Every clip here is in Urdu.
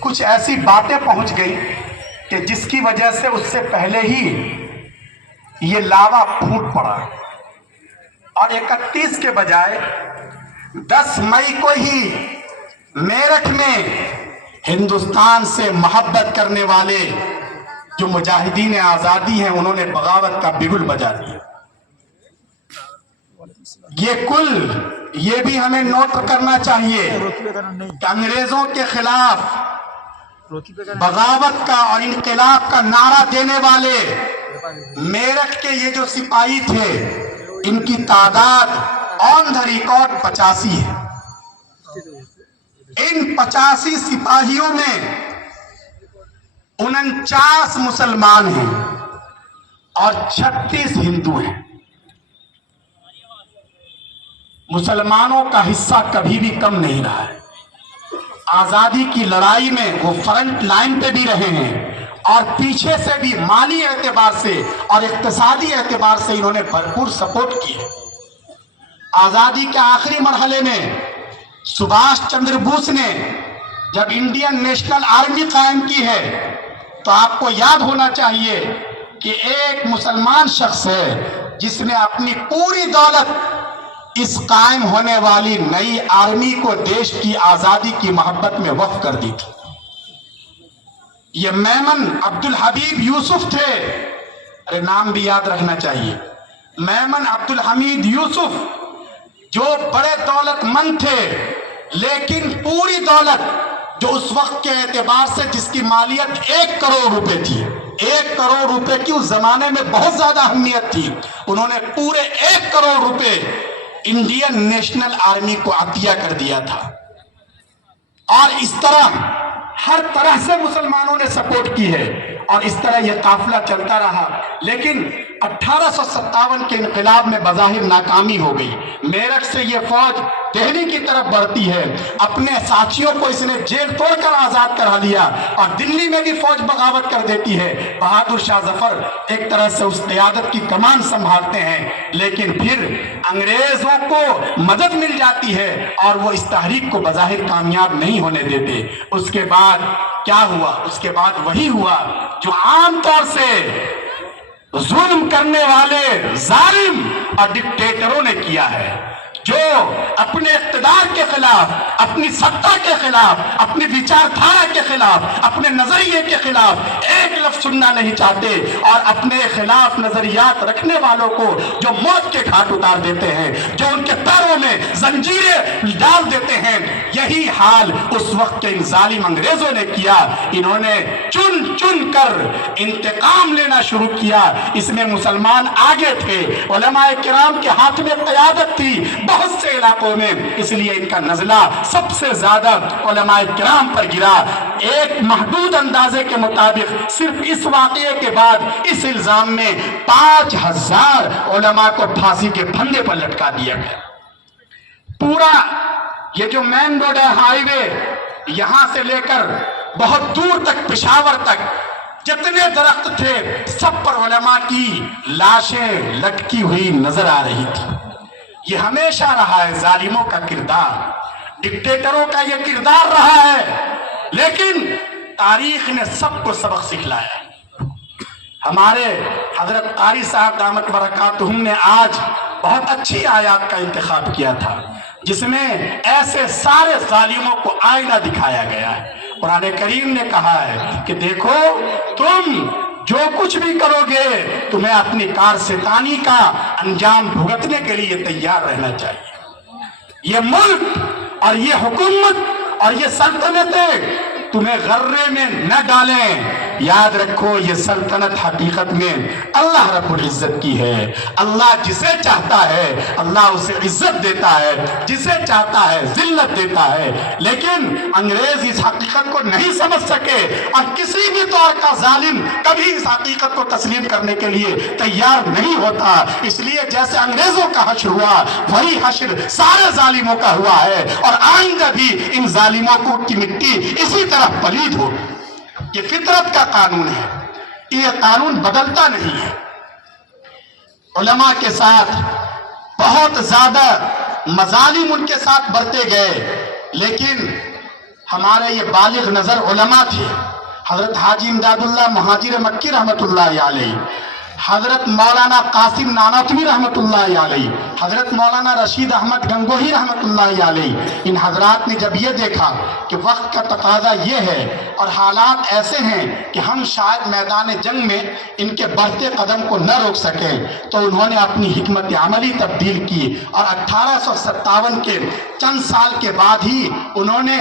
کچھ ایسی باتیں پہنچ گئی کہ جس کی وجہ سے اس سے پہلے ہی یہ لاوا پھوٹ پڑا اور 31 کے بجائے 10 مئی کو ہی میرٹھ میں ہندوستان سے محبت کرنے والے جو مجاہدین آزادی ہیں انہوں نے بغاوت کا بگل بجا دیا. یہ بھی ہمیں نوٹ کرنا چاہیے کہ انگریزوں کے خلاف بغاوت کا اور انقلاب کا نعرہ دینے والے میرٹھ کے یہ جو سپاہی تھے ان کی تعداد آن دا ریکارڈ 85 ہے. ان 85 سپاہیوں میں 49 مسلمان ہیں اور 36 ہندو ہیں. مسلمانوں کا حصہ کبھی بھی کم نہیں رہا ہے. آزادی کی لڑائی میں وہ فرنٹ لائن پہ بھی رہے ہیں اور پیچھے سے بھی مالی اعتبار سے اور اقتصادی اعتبار سے انہوں نے بھرپور سپورٹ کی. آزادی کے آخری مرحلے میں سبھاش چندر بوس نے جب انڈین نیشنل آرمی قائم کی ہے تو آپ کو یاد ہونا چاہیے کہ ایک مسلمان شخص ہے جس نے اپنی پوری دولت اس قائم ہونے والی نئی آرمی کو دیش کی آزادی کی محبت میں وقف کر دی تھی. یہ میمن عبدالحبیب یوسف تھے. ارے نام بھی یاد رکھنا چاہیے. میمن عبدالحمید یوسف جو بڑے دولت مند تھے لیکن پوری دولت جو اس وقت کے اعتبار سے جس کی مالیت 1 کروڑ روپے تھی, 1 کروڑ روپے کی اس زمانے میں بہت زیادہ اہمیت تھی, انہوں نے پورے 1 کروڑ روپے انڈین نیشنل آرمی کو عطیہ کر دیا تھا. اور اس طرح ہر طرح سے مسلمانوں نے سپورٹ کی ہے اور اس طرح یہ قافلہ چلتا رہا. لیکن 1857 کے انقلاب میں بظاہر ناکامی ہو گئی. میرٹھ سے یہ فوج دہلی کی طرف بڑھتی ہے. اپنے ساتھیوں کو اس نے جیل توڑ کر آزاد کرا لیا اور دلی میں بھی فوج بغاوت کر دیتی ہے. بہادر شاہ ظفر ایک طرح سے اس قیادت کی کمان سنبھالتے ہیں لیکن پھر انگریزوں کو مدد مل جاتی ہے اور وہ اس تحریک کو بظاہر کامیاب نہیں ہونے دیتے. اس کے بعد کیا ہوا؟ اس کے بعد وہی ہوا جو عام طور سے ظلم کرنے والے ظالم اور ڈکٹیٹروں نے کیا ہے, جو اپنے اقتدار کے خلاف, اپنی سطح کے خلاف, اپنی وچار دھارا کے خلاف, اپنے نظریے کے خلاف ایک لفظ سننا نہیں چاہتے اور اپنے خلاف نظریات رکھنے والوں کو جو موت کے گھاٹ اتار دیتے ہیں, جو ان کے پیروں میں زنجیریں ڈال دیتے ہیں. یہی حال اس وقت کے ان ظالم انگریزوں نے کیا. انہوں نے چن چن کر انتقام لینا شروع کیا. اس میں مسلمان آگے تھے, علماء کرام کے ہاتھ میں قیادت تھی بہت سے علاقوں میں, اس لیے ان کا نزلہ سب سے زیادہ علماء کرام پر گرا. ایک محدود اندازے کے مطابق صرف اس واقعے کے بعد اس الزام میں 5000 علماء کو پھانسی کے پھندے پر لٹکا دیا گیا. پورا یہ جو مین روڈ ہے, ہائی وے, یہاں سے لے کر بہت دور تک پشاور تک جتنے درخت تھے سب پر علماء کی لاشیں لٹکی ہوئی نظر آ رہی تھی. یہ ہمیشہ رہا ہے ظالموں کا کردار, ڈکٹیٹروں کا یہ کردار رہا ہے, لیکن تاریخ نے سب کو سبق سکھلایا. ہمارے حضرت قاری صاحب دامت برکاتہم نے آج بہت اچھی آیات کا انتخاب کیا تھا جس میں ایسے سارے ظالموں کو آئینہ دکھایا گیا ہے. قرآن کریم نے کہا ہے کہ دیکھو تم جو کچھ بھی کرو گے تمہیں اپنی کارستانی کا انجام بھگتنے کے لیے تیار رہنا چاہیے. یہ ملک اور یہ حکومت اور یہ سلطنتیں تمہیں غرے میں نہ ڈالیں. یاد رکھو یہ سلطنت حقیقت میں اللہ رب العزت کی ہے. اللہ جسے چاہتا ہے اللہ اسے عزت دیتا ہے, جسے چاہتا ہے ذلت دیتا ہے. لیکن انگریز اس حقیقت کو نہیں سمجھ سکے اور کسی بھی طور کا ظالم کبھی اس حقیقت کو تسلیم کرنے کے لیے تیار نہیں ہوتا. اس لیے جیسے انگریزوں کا حشر ہوا وہی حشر سارے ظالموں کا ہوا ہے اور آئندہ بھی ان ظالموں کو کی مٹی اسی طرح پلید ہو. یہ فطرت کا قانون ہے, یہ قانون بدلتا نہیں ہے. علماء کے ساتھ بہت زیادہ مظالم ان کے ساتھ برتے گئے لیکن ہمارے یہ بالغ نظر علماء تھے، حضرت حاجی امداد اللہ مہاجر مکی رحمۃ اللہ علیہ، حضرت مولانا قاسم نانوتوی رحمۃ اللہ علیہ، حضرت مولانا رشید احمد گنگوہی رحمۃ اللہ علیہ، ان حضرات نے جب یہ دیکھا کہ وقت کا تقاضا یہ ہے اور حالات ایسے ہیں کہ ہم شاید میدان جنگ میں ان کے بڑھتے قدم کو نہ روک سکیں، تو انہوں نے اپنی حکمت عملی تبدیل کی اور 1857 کے چند سال کے بعد ہی انہوں نے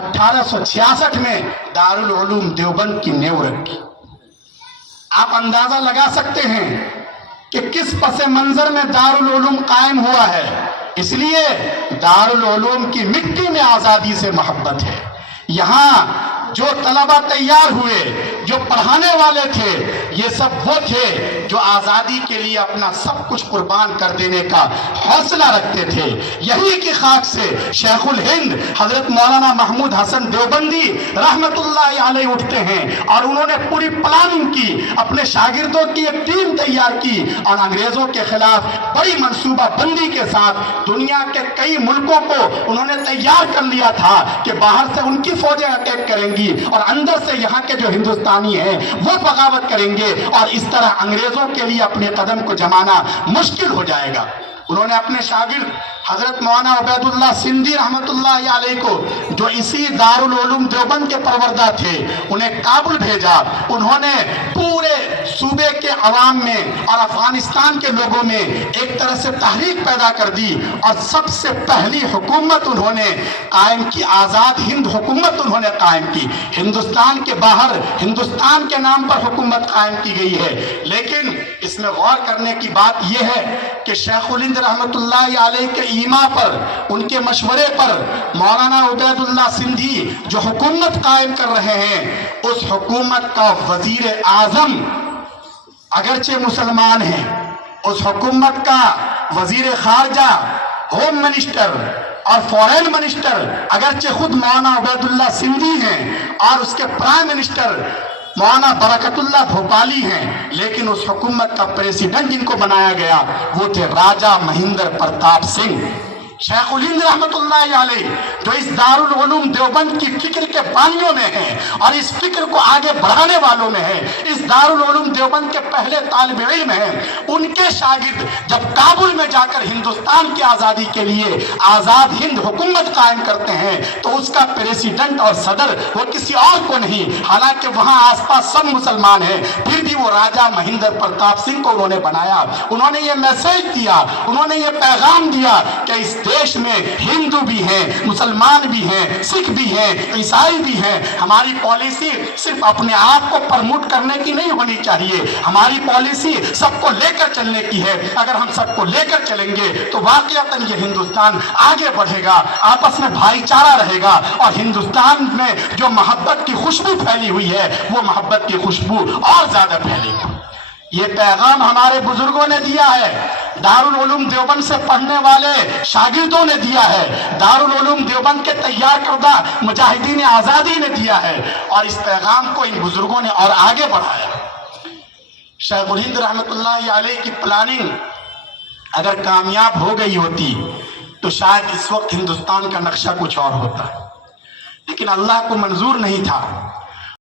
1866 میں دارالعلوم دیوبند کی نیو رکھی۔ آپ اندازہ لگا سکتے ہیں کہ کس پس منظر میں دارالعلوم قائم ہوا ہے، اس لیے دارالعلوم کی مٹی میں آزادی سے محبت ہے۔ یہاں جو طلبہ تیار ہوئے، جو پڑھانے والے تھے، یہ سب وہ تھے جو آزادی کے لیے اپنا سب کچھ قربان کر دینے کا حوصلہ رکھتے تھے۔ یہی کی خاک سے شیخ الہند حضرت مولانا محمود حسن دیوبندی رحمت اللہ علیہ اٹھتے ہیں، اور انہوں نے پوری پلاننگ کی، اپنے شاگردوں کی ایک ٹیم تیار کی اور انگریزوں کے خلاف بڑی منصوبہ بندی کے ساتھ دنیا کے کئی ملکوں کو انہوں نے تیار کر لیا تھا کہ باہر سے ان کی فوجیں اٹیک کریں گی اور اندر سے یہاں کے جو ہندوستانی ہیں وہ بغاوت کریں گے، اور اس طرح انگریزوں کے لیے اپنے قدم کو جمانا مشکل ہو جائے گا۔ انہوں نے اپنے شاگرد حضرت مولانا عبید اللہ سندھی رحمت اللہ علیہ کو، جو اسی دارالعلوم دیوبند کے پروردہ تھے، انہیں کابل بھیجا۔ انہوں نے پورے صوبے کے عوام میں اور افغانستان کے لوگوں میں ایک طرح سے تحریک پیدا کر دی، اور سب سے پہلی حکومت انہوں نے قائم کی، آزاد ہند حکومت انہوں نے قائم کی۔ ہندوستان کے باہر ہندوستان کے نام پر حکومت قائم کی گئی ہے، لیکن اس میں غور کرنے کی بات یہ ہے کہ شیخ الہند رحمت اللہ علیہ کے ایما پر، ان کے مشورے پر مولانا عبید اللہ سندھی جو حکومت قائم کر رہے ہیں، اس حکومت کا وزیر اعظم اگرچہ مسلمان ہیں، اس حکومت کا وزیر خارجہ، ہوم منسٹر اور فورین منسٹر اگرچہ خود مولانا عبید اللہ سندھی ہیں، اور اس کے پرائم منسٹر مولانا برکت اللہ بھوپالی ہیں، لیکن اس حکومت کا پریسیڈنٹ جن کو بنایا گیا وہ تھے راجہ مہندر پرتاپ سنگھ۔ شیخ الہند رحمت اللہ علیہ جو اس دارالعلوم دیوبند کی فکر کے بانیوں میں ہیں اور اس فکر کو آگے بڑھانے والوں میں ہیں، اس دارالعلوم دیوبند کے پہلے طالب علم ہیں، ان کے شاگرد جب کابل میں جا کر ہندوستان کی آزادی کے لیے آزاد ہند حکومت قائم کرتے ہیں تو اس کا پریسیڈنٹ اور صدر وہ کسی اور کو نہیں، حالانکہ وہاں آس پاس سب مسلمان ہیں، پھر بھی وہ راجہ مہندر پرتاپ سنگھ کو انہوں نے بنایا۔ انہوں نے یہ میسیج دیا، انہوں نے یہ پیغام دیا کہ اس دیش میں ہندو بھی ہیں، مسلمان بھی ہیں، سکھ بھی ہیں، عیسائی بھی ہیں، ہماری پالیسی صرف اپنے آپ کو پرموٹ کرنے کی نہیں ہونی چاہیے، ہماری پالیسی سب کو لے کر چلنے کی ہے۔ اگر ہم سب کو لے کر چلیں گے تو واقعتاً یہ ہندوستان آگے بڑھے گا، آپس میں بھائی چارہ رہے گا، اور ہندوستان میں جو محبت کی خوشبو پھیلی ہوئی ہے وہ محبت کی خوشبو اور زیادہ پھیلے گی۔ یہ پیغام ہمارے بزرگوں نے دیا ہے، دارالعلوم دیوبند سے پڑھنے والے شاگردوں نے دیا ہے، دارالعلوم دیوبند کے تیار کردہ مجاہدین آزادی نے دیا ہے، اور اس پیغام کو ان بزرگوں نے اور آگے بڑھایا۔ شیخ الہند رحمت اللہ علیہ کی پلاننگ اگر کامیاب ہو گئی ہوتی تو شاید اس وقت ہندوستان کا نقشہ کچھ اور ہوتا، لیکن اللہ کو منظور نہیں تھا